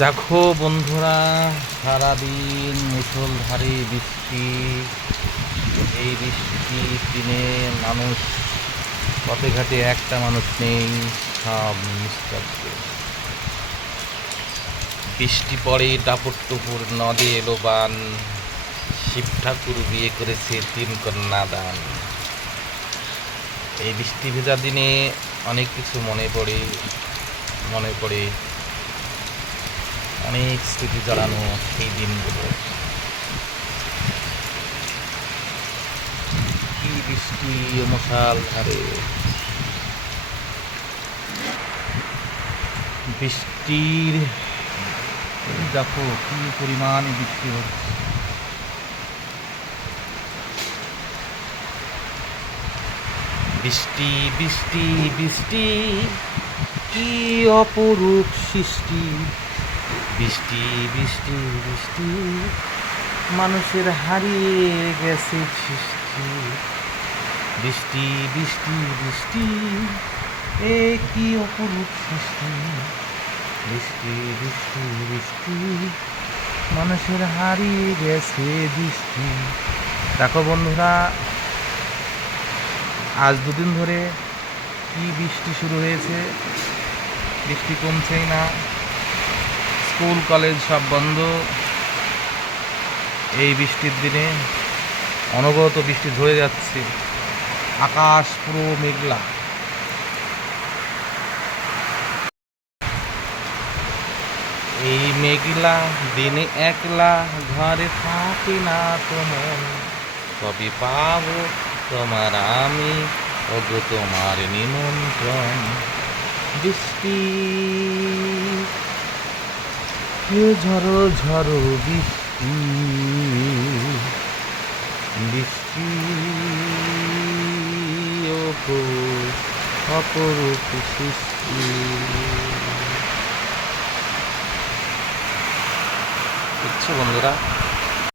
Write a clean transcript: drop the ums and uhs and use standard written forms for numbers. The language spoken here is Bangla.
দেখো বন্ধুরা, সারাদিন মুষলধারে বৃষ্টি। এই বৃষ্টির দিনে মানুষ, পথে ঘাটে একটা মানুষ নেই, সব নিস্তব্ধ। বৃষ্টি পড়ে টাপুর টুপুর, নদে এলো বান। শিব ঠাকুর বিয়ে করেছে 3 কন্যা দান। এই বৃষ্টি ভেজা দিনে অনেক কিছু মনে পড়ে অনেক স্মৃতি জড়ানো সেই দিনগুলো। কি বৃষ্টি, মশাল ধারে বৃষ্টির, দেখো কি পরিমাণ বৃষ্টি হচ্ছে। বৃষ্টি বৃষ্টি বৃষ্টি, কি অপরূপ সৃষ্টি। বৃষ্টি বৃষ্টি বৃষ্টি, মানুষের হারিয়ে গেছে সৃষ্টি। বৃষ্টি বৃষ্টি বৃষ্টি, এ কি অপরূপ সৃষ্টি। বৃষ্টি বৃষ্টি বৃষ্টি, মানুষের হারিয়ে গেছে দৃষ্টি। দেখো বন্ধুরা, আজ দুদিন ধরে কি বৃষ্টি শুরু হয়েছে, বৃষ্টি কমছেই না। স্কুল কলেজ সব বন্ধ। এই বৃষ্টির দিনে অনবরত বৃষ্টি ঝরে যাচ্ছে, আকাশ পুরো মেঘলা। এই মেঘলা দিনে একলা, ঘরে থাকি না তোমার। কবি পাবো তোমার আমি, ওগো তোমার নিমন্ত্রণ। বৃষ্টি, হে ঝড়ো ঝড়ো বৃষ্টি। বৃষ্টি ওগো অপরূপ সৃষ্টি। বুঝছো বন্ধুরা?